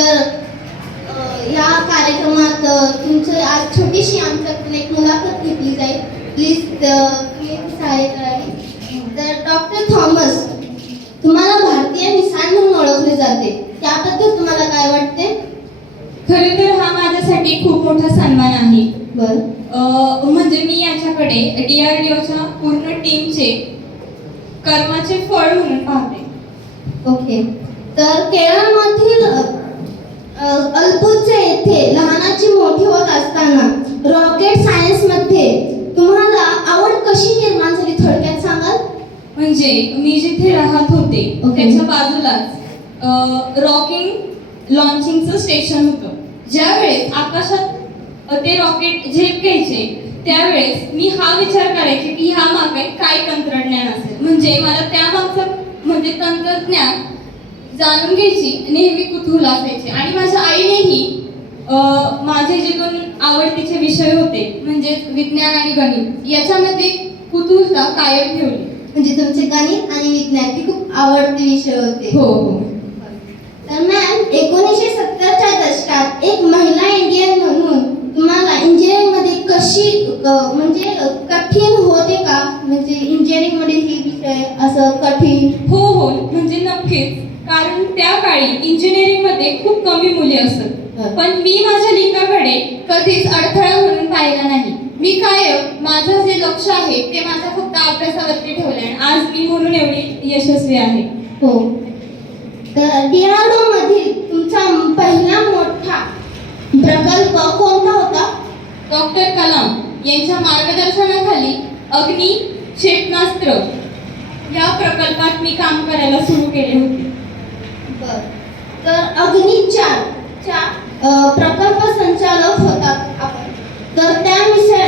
तर या कार्यक्रमात तुमची आज छोटीशी आमच्याकडून एक मुलाखत घेतली जाईल. प्लीज तुम्ही सहाय्य करावी. तर डॉक्टर थॉमस, तुम्हाला भारतीय मिसाईल म्हणून ओळखले जाते, त्याबद्दल तुम्हाला काय वाटते? खरे तर हा माझ्यासाठी खूप मोठा सन्मान आहे. म्हणजे मी याच्याकडे DRDOच्या पूर्ण टीमचे कर्माचे फळ म्हणून पाहते. ओके. तर केरळमधील अल्पुझा येथे लहानाची मोठी होत असताना रॉकेट सायन्स मध्ये तुम्हाला आवड कशी निर्माण झाली, थोडक्यात सांगाल? म्हणजे मी जिथे राहत होते त्याच्या बाजूलाच रॉकिंग लॉन्चिंगचं स्टेशन होतं. ज्यावेळेस आकाशात ते रॉकेट झेपायचे त्यावेळेस मी हा विचार करायचे की ह्या मागे काय तंत्रज्ञान असेल. म्हणजे मला त्यामागचं म्हणजे तंत्रज्ञान जाणून घ्यायची नेहमी कुतूहल असायचे. आणि माझ्या आईनेही माझे जे दोन आवडतीचे विषय होते म्हणजे विज्ञान आणि गणित याच्यामध्ये कुतूहलता कायम ठेवली. म्हणजे तुमचे गणित आणि विज्ञान हे खूप आवडते विषय होते. हो हो. तर मॅम, 1970च्या दशकात एक महिला इंडियन म्हणून तुम्हाला इंजिनिअरिंग मध्ये कशी म्हणजे कठीण होते का? म्हणजे इंजिनिअरिंग मध्ये हे विषय असं कठीण? हो हो, म्हणजे नक्कीच. कारण त्या काळी इंजिनिअरिंग मध्ये खूप कमी मुली असत. पण मी माझ्या लिंगाकडे कधीच अडथळा म्हणून पाहिला नाही. मी कायम माझं जे लक्ष आहे ते माझ्या फक्त अभ्यासावरती ठेवलंय. आज मी म्हणून एवढी यशस्वी आहे. हो. तर DRDO मधील तुमचा पहिला मोठा प्रकल्प कोणता होता? डॉक्टर कलाम यांच्या मार्गदर्शनाखाली अग्नी क्षेपणास्त्र या प्रकल्पात मी काम करायला सुरू केले होते. तर अग्नी 4 च्या प्रकल्प संचालक होतात आपण. तर त्या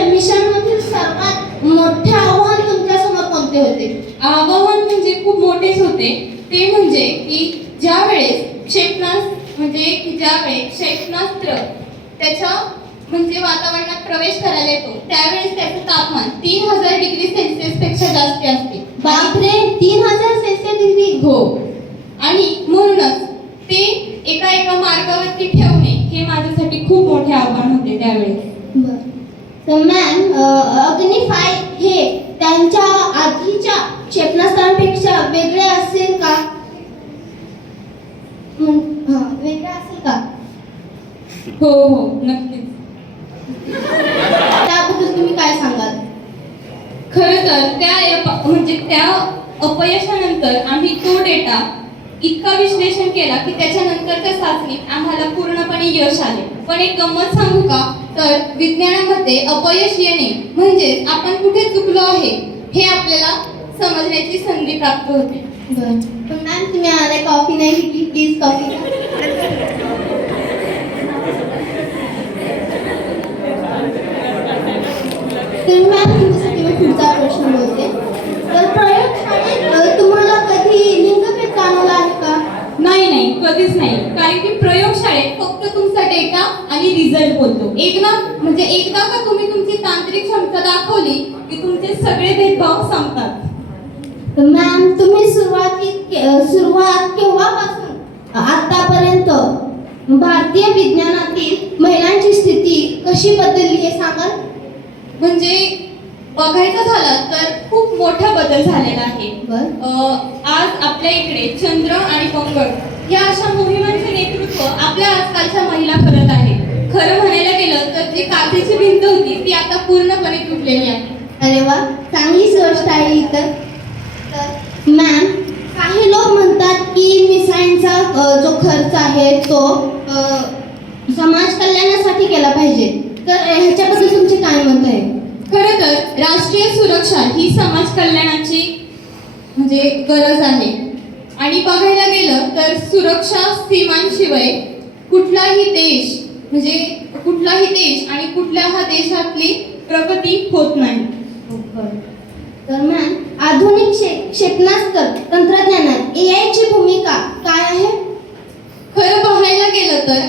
मिशन मधील सर्वात मोठे आव्हान तुमच्या समोर कोणते होते? आव्हान म्हणजे खूप मोठेच होते. ते म्हणजे की ज्यावेळेस क्षेपणास्त्र त्याच्या म्हणजे वातावरणात प्रवेश करायला येतो त्यावेळेस त्याचं तापमान 3000 डिग्री सेल्सिअस पेक्षा जास्त असते. बापरे, 3000 सेल्सिअस डिग्री? हो. आणि म्हणूनच ते एका मार्गावरती ठेवणे हे माझ्यासाठी खूप मोठे आव्हान होते त्यावेळेस. तर मॅम, अग्नी 5 हे त्यांच्या आधीच्या क्षेपणास्त्रांपेक्षा वेगळे असेल का? वेगळे असेल का? हो हो, नक्कीच. त्याबद्दल तुम्ही काय सांगाल? खरं तर त्या अपयशानंतर आम्ही तो डेटा इतका विश्लेषण केला की त्याच्यानंतरच्या चाचणीत आम्हाला पूर्णपणे यश आले. पण एक गंमत सांगू का? तर विज्ञानामध्ये अपयश येणे म्हणजे आपण कुठे चुकलो आहे हे आपल्याला समजण्याची संधी प्राप्त होते. पण मॅम, तुम्ही आले कॉफी नाही घेतली, प्लीज कॉफी घ्या. तर मॅम, तुमच्यासाठी मी पुढचा प्रश्न बोलते. तर प्रयोगशाळेत तुम्हाला कधी लिंगभेद जाणवला आहे का? नाही, कधीच नाही. कारण की प्रयोगशाळेत फक्त तुमचा डेटा आणि रिझल्ट बोलतो. एकदा का तुम्ही तुमची तांत्रिक क्षमता दाखवली की तुमचे सगळे भेदभाव संपतात. मॅम, तुम्ही सुरुवात केव्हापासून आतापर्यंत भारतीय विज्ञानातील महिलांची स्थिती कशी बदलली हे सांगाल? म्हणजे बघायचं झालं तर खूप मोठा बदल झालेला आहे. आज आपल्या इकडे चंद्र आणि मंगळ या अशा मोहिमांचे नेतृत्व आपल्या आजकालच्या महिला करत आहे. खरं म्हणायला गेलं तर जी काचेची भिंत होती ती आता पूर्णपणे तुटलेली आहे. अरे वा, चांगलीच गोष्ट आहे. तर मॅम, काही लोक म्हणतात की मिसाईलचा जो खर्च आहे तो समाज कल्याणासाठी केला पाहिजे. तर ह्याच्याबद्दल तुमचे काय मत आहे? खरं तर राष्ट्रीय सुरक्षा ही समाज कल्याणाची म्हणजे गरज आहे. आणि बघायला गेलं तर सुरक्षा सीमांशिवाय कुठलाही देश आणि कुठल्या देशातली प्रगती होत नाही. तर मॅम, आधुनिक क्षेपणास्त्र तंत्रज्ञानात AI ची भूमिका काय आहे? खरं बघायला गेलं तर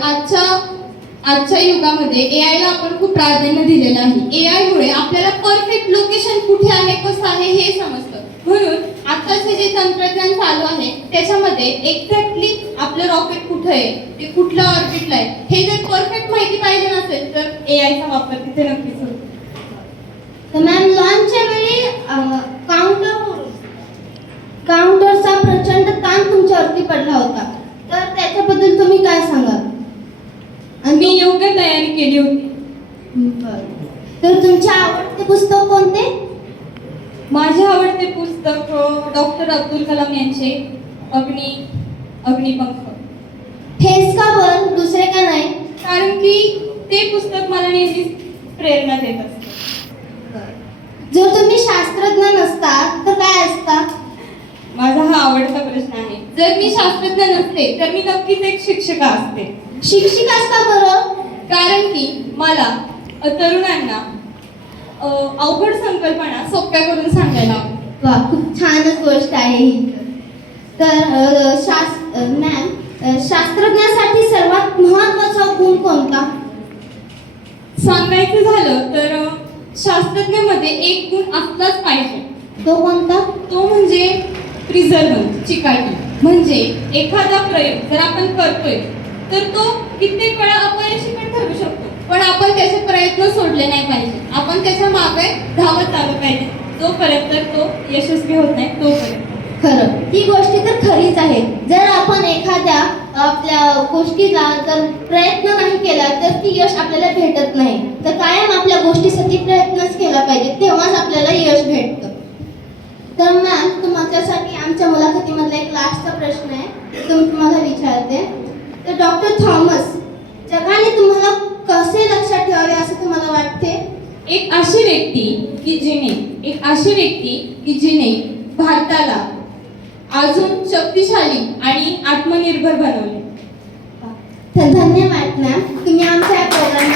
आजच्या युगामध्ये AI ला आपण खूप प्राधान्य दिलेलं आहे. AI मुळे आपल्याला परफेक्ट लोकेशन कुठे आहे, कसं आहे हे समजतं. म्हणून आताचे जे तंत्रज्ञान चालू आहे त्याच्यामध्ये एक्झॅक्टली आपलं रॉकेट कुठं आहे, ते कुठल्या ऑर्बिटला आहे, हे जर परफेक्ट माहिती पाहिजे नसेल तर AI चा वापर तिथे नक्कीच होतो. तर मॅम लॉन्चच्या वेळी काउंटरचा प्रचंड ताण तुमच्यावरती पडला होता, तर त्याच्याबद्दल तुम्ही काय सांगाल? आणि मी योग्य तयारी केली होती. बरं. तर तुमचे आवडते पुस्तक कोणते? माझे आवडते पुस्तक डॉक्टर अब्दुल कलाम यांचे अग्निपंख. हेच का बरं, दुसरे का नाही? कारण की ते पुस्तक मला नेहमीच प्रेरणा देत असते. जर तुम्ही शास्त्रज्ञ नसता तर काय असता? माझा हा आवडता प्रश्न आहे. जर मी शास्त्रज्ञ नसते तर मी नक्कीच एक शिक्षिका असते. शिक्षिका असता बरं? कारण की मला तरुणांना अवघड संकल्पना सोप्या करून सांगायला आवडते. वा, खूप छानच गोष्ट आहे ही. तर मॅम, शास्त्रज्ञासाठी सर्वात महत्त्वाचा गुण कोणता? सांगायचं झालं तर शास्त्रज्ञामध्ये एक गुण असलाच पाहिजे. तो कोणता? तो म्हणजे प्रिझर्व्हन्स, चिकाटी. म्हणजे एखादा प्रयोग जर आपण करतोय तर तो कित्येक वेळा अपयशी पण ठरू शकतो, पण आपण त्याचे प्रयत्न सोडले नाही पाहिजे. आपण त्याच्या मागे धावत आलं पाहिजे. जोपर्यंत तो यशस्वी होत नाही तोपर्यंत. खरं, ही गोष्ट तर खरीच आहे. जर आपण एखाद्या आपल्या गोष्टीला जर प्रयत्न नाही केला तर ती यश आपल्याला भेटत नाही. तर कायम आपल्या गोष्टीसाठी प्रयत्नच केला पाहिजे, तेव्हाच आपल्याला यश भेटतं. तर मॅम, तुमच्यासाठी आमच्या मुलाखतीमधला एक लास्टचा प्रश्न आहे, तो मी तुम्हाला विचारते. तर डॉक्टर थॉमस जगाने तुम्हाला कसे लक्षात ठेवावे असं तुम्हाला वाटते? एक अशी व्यक्ती की जिने भारताला अजून शक्तिशाली आणि आत्मनिर्भर बनवले. तर धन्यवाद मॅम, तुम्ही आमच्या या प्रोग्राम